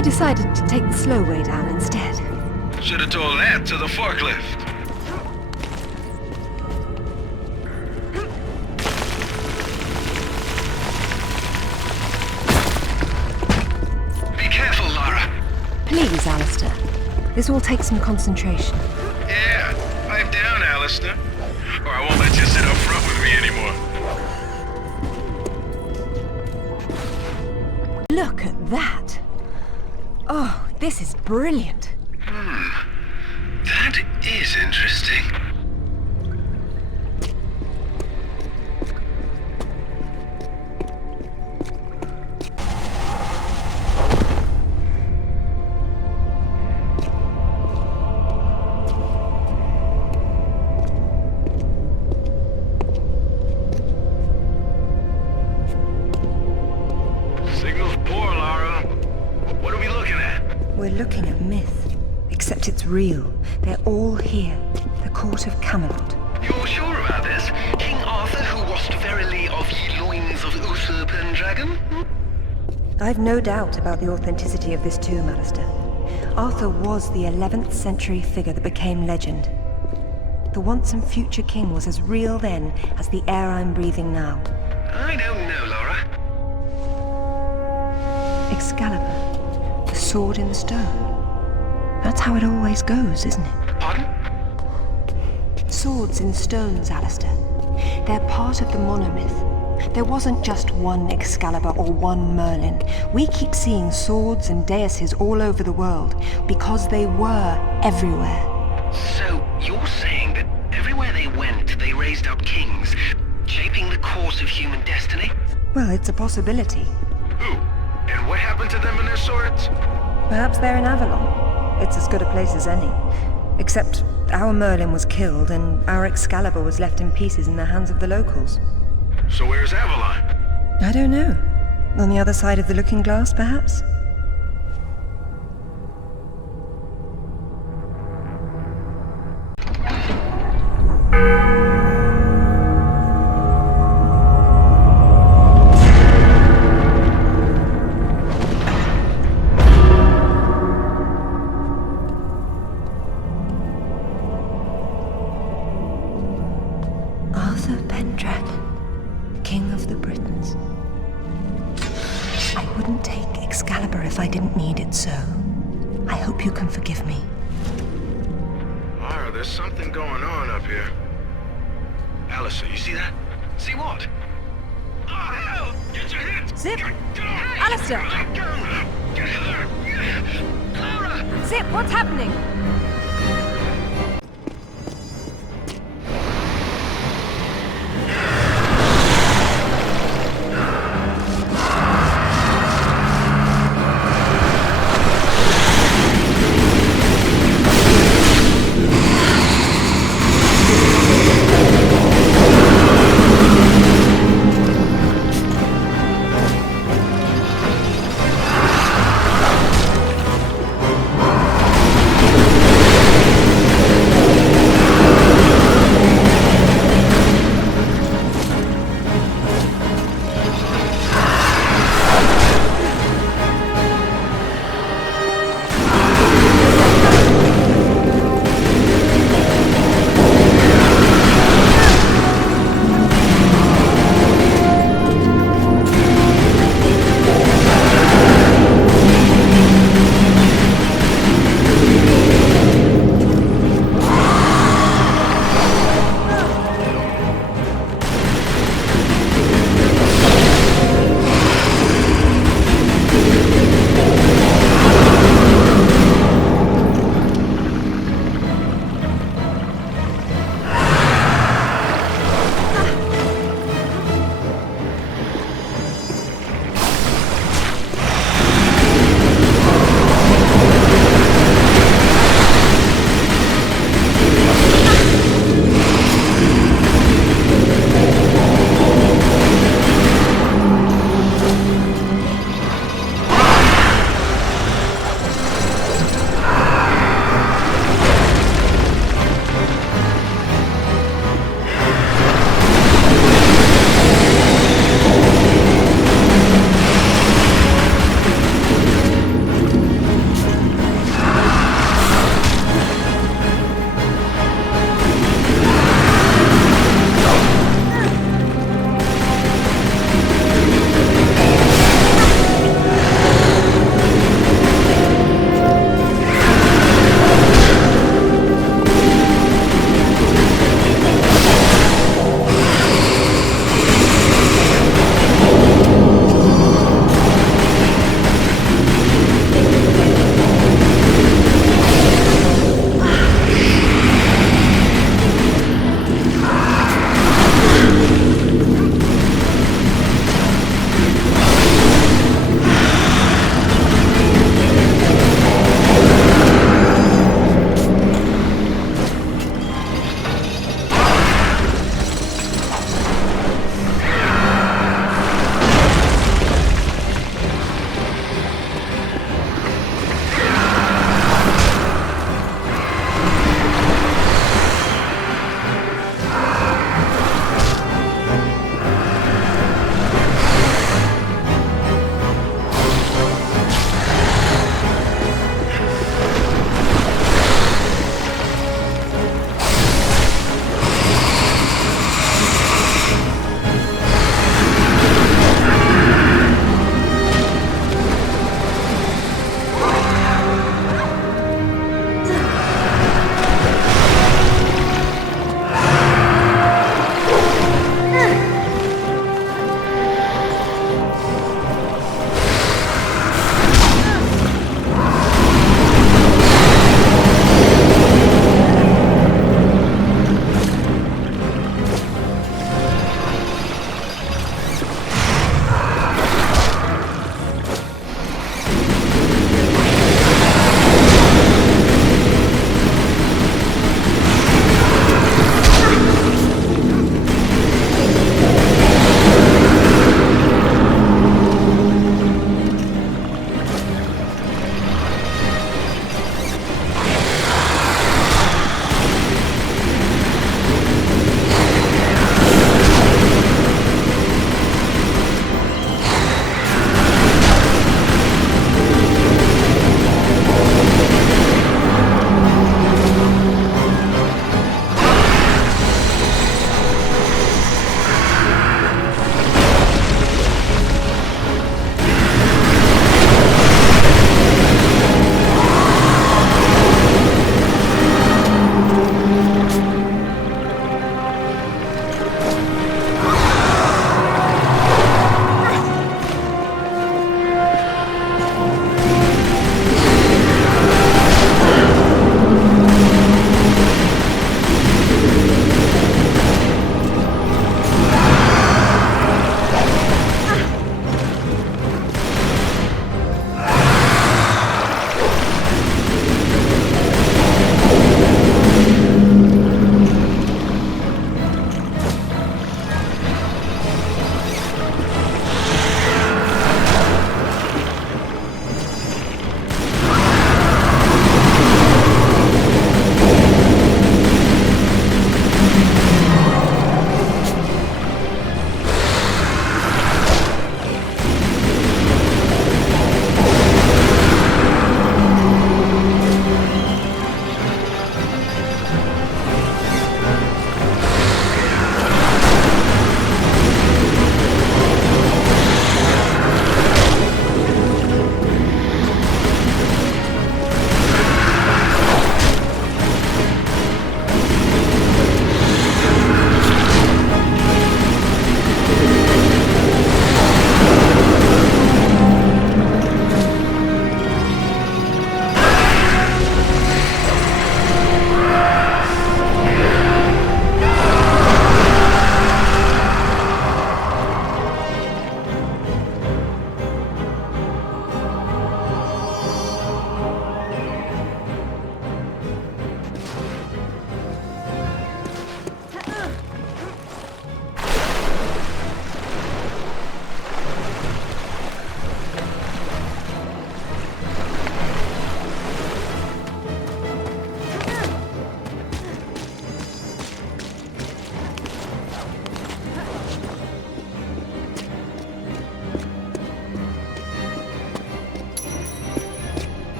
I decided to take the slow way down instead. Should have told that to the forklift. Be careful, Lara. Please, Alistair. This will take some concentration. Yeah, pipe down, Alistair. Or I won't let you sit up front with me anymore. Look at that. Oh, this is brilliant. That is interesting. Signal's poor, Lara. What are we looking at? We're looking at myth, except it's real. They're all here. The court of Camelot. You're sure about this? King Arthur, who wast verily of ye loins of Uther Pendragon? I've no doubt about the authenticity of this tomb, Alistair. Arthur was the 11th century figure that became legend. The once and future king was as real then as the air I'm breathing now. I don't know, Lara. Excalibur, the sword in the stone. That's how it always goes, isn't it? Pardon? Swords in stones, Alistair. They're part of the monomyth. There wasn't just one Excalibur or one Merlin. We keep seeing swords and daises all over the world because they were everywhere. So, you're saying that everywhere they went, they raised up kings, shaping the course of human destiny? Well, it's a possibility. Who? And what happened to them and their swords? Perhaps they're in Avalon. It's as good a place as any. Except our Merlin was killed and our Excalibur was left in pieces in the hands of the locals. So where's Avalon? I don't know. On the other side of the looking glass, perhaps? Arthur Pendragon, King of the Britons. I wouldn't take Excalibur if I didn't need it so. I hope you can forgive me. Lara, there's something going on up here. Alistair, you see that? See what? Oh, hell! Get your hit! Zip! Go! Alistair! Go! Get her! Lara! Zip, what's happening?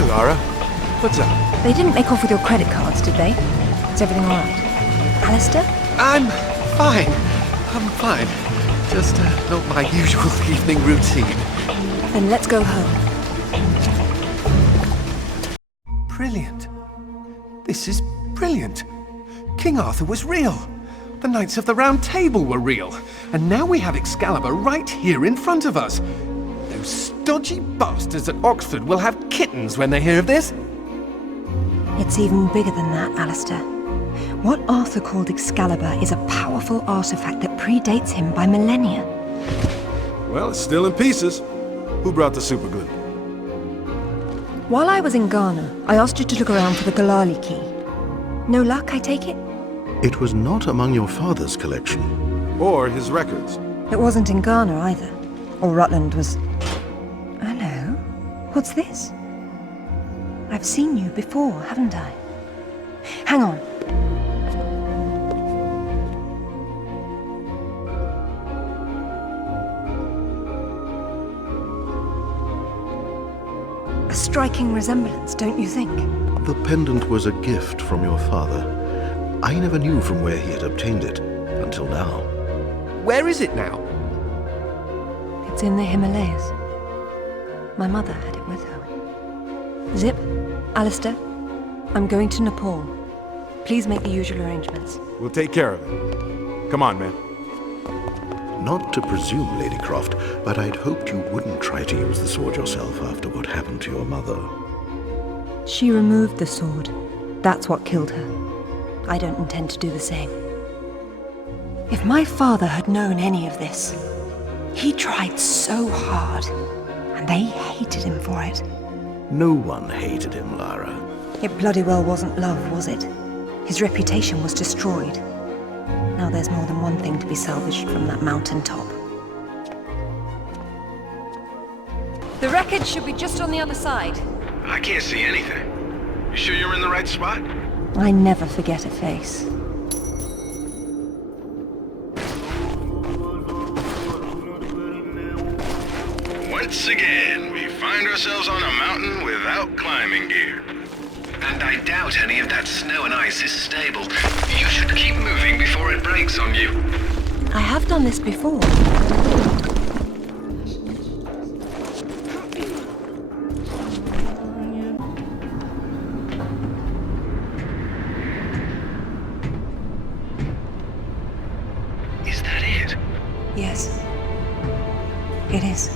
Hey, Lara. What's up? They didn't make off with your credit cards, did they? Is everything all right? Alistair? I'm fine. I'm fine. Just not my usual evening routine. Then let's go home. Brilliant. This is brilliant. King Arthur was real. The Knights of the Round Table were real. And now we have Excalibur right here in front of us. Those stodgy bastards at Oxford will have kittens when they hear of this. It's even bigger than that, Alistair. What Arthur called Excalibur is a powerful artifact that predates him by millennia. Well, it's still in pieces. Who brought the superglue? While I was in Ghana, I asked you to look around for the Galali key. No luck, I take it? It was not among your father's collection. Or his records. It wasn't in Ghana either. Or Rutland was... Hello? What's this? I've seen you before, haven't I? Hang on. A striking resemblance, don't you think? The pendant was a gift from your father. I never knew from where he had obtained it, until now. Where is it now? It's in the Himalayas. My mother had it with her. Zip, Alistair, I'm going to Nepal. Please make the usual arrangements. We'll take care of it. Come on, man. Not to presume, Lady Croft, but I'd hoped you wouldn't try to use the sword yourself after what happened to your mother. She removed the sword. That's what killed her. I don't intend to do the same. If my father had known any of this, he tried so hard, and they hated him for it. No one hated him, Lara. It bloody well wasn't love, was it? His reputation was destroyed. Now there's more than one thing to be salvaged from that mountaintop. The wreckage should be just on the other side. I can't see anything. You sure you're in the right spot? I never forget a face. Once again, we find ourselves on a mountain without climbing gear. And I doubt any of that snow and ice is stable. You should keep moving before it breaks on you. I have done this before. Is that it? Yes, it is.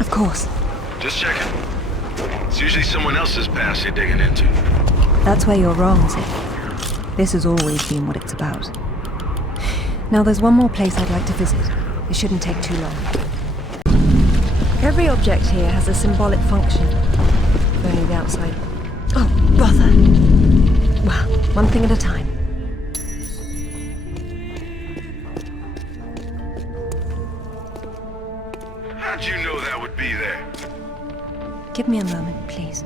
Of course. Just checking. It's usually someone else's past you're digging into. That's where you're wrong, Zip. This has always been what it's about. Now there's one more place I'd like to visit. It shouldn't take too long. Every object here has a symbolic function. If only the outside... Oh, bother! Well, one thing at a time. How'd you know that would be there? Give me a moment, please.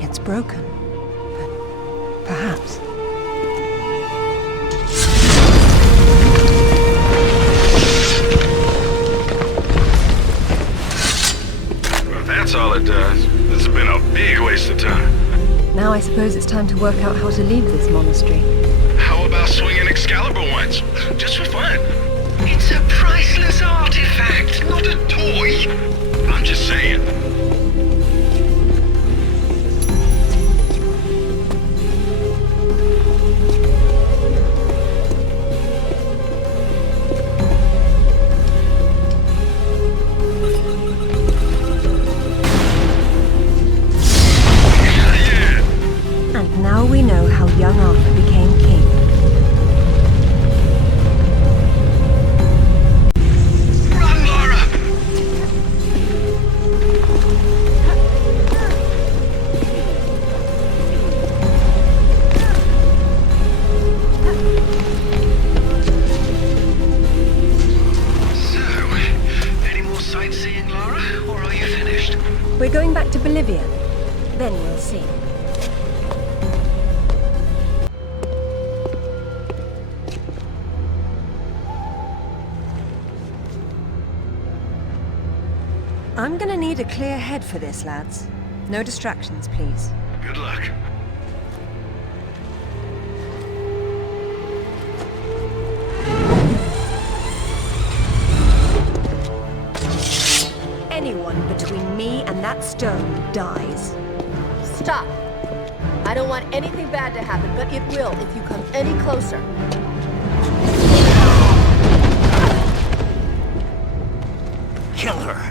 It's broken, but perhaps. That's all it does. This has been a big waste of time. Now I suppose it's time to work out how to leave this monastery. How about swinging Excalibur once? Just for fun. It's a priceless artifact, not a toy. I'm just saying. And now we know how young Arthur became king. Run, Lara! So, any more sightseeing, Lara? Or are you finished? We're going back to Bolivia. Then we'll see. I'm gonna need a clear head for this, lads. No distractions, please. Good luck. Anyone between me and that stone dies. Stop! I don't want anything bad to happen, but it will if you come any closer. Kill her.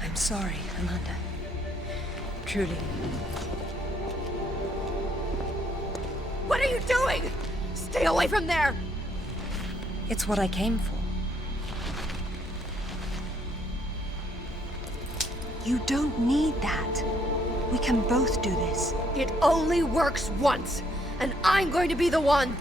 I'm sorry, Amanda. Truly. What are you doing? Stay away from there! It's what I came for. You don't need that. We can both do this. It only works once, and I'm going to be the one.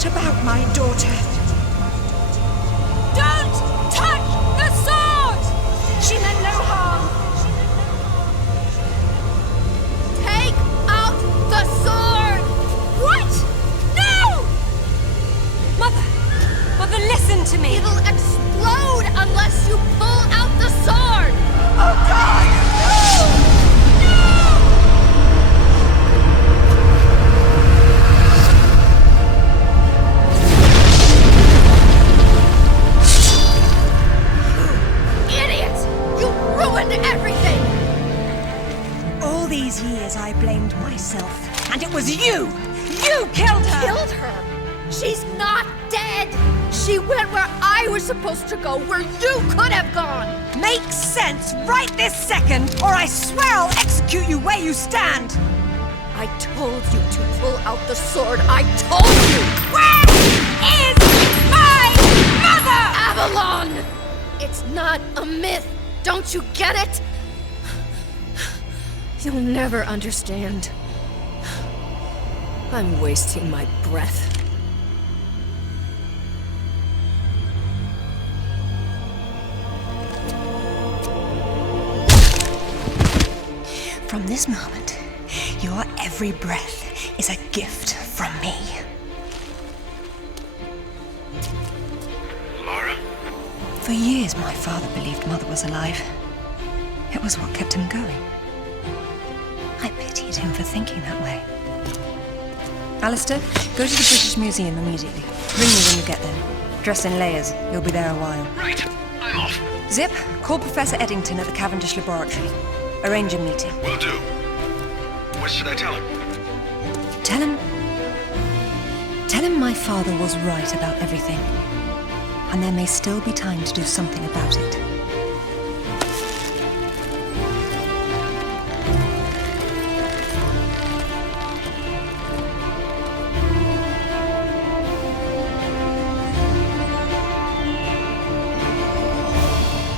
What about my daughter? Don't touch the sword! She meant no harm. Take out the sword! What? No! Mother, listen to me! It'll explode unless you pull out the sword! Oh God! No! Everything! All these years I blamed myself, and it was you! You killed her! Killed her? She's not dead! She went where I was supposed to go, where you could have gone! Makes sense right this second, or I swear I'll execute you where you stand! I told you to pull out the sword. I told you! Where is my mother? Avalon! It's not a myth. Don't you get it? You'll never understand. I'm wasting my breath. From this moment, your every breath is a gift from me. Lara? For years, my father believed Mother was alive. It was what kept him going. I pitied him for thinking that way. Alistair, go to the British Museum immediately. Ring me when you get there. Dress in layers. You'll be there a while. Right. I'm off. Zip, call Professor Eddington at the Cavendish Laboratory. Arrange a meeting. Will do. What should I tell him? Tell him my father was right about everything. And there may still be time to do something about it.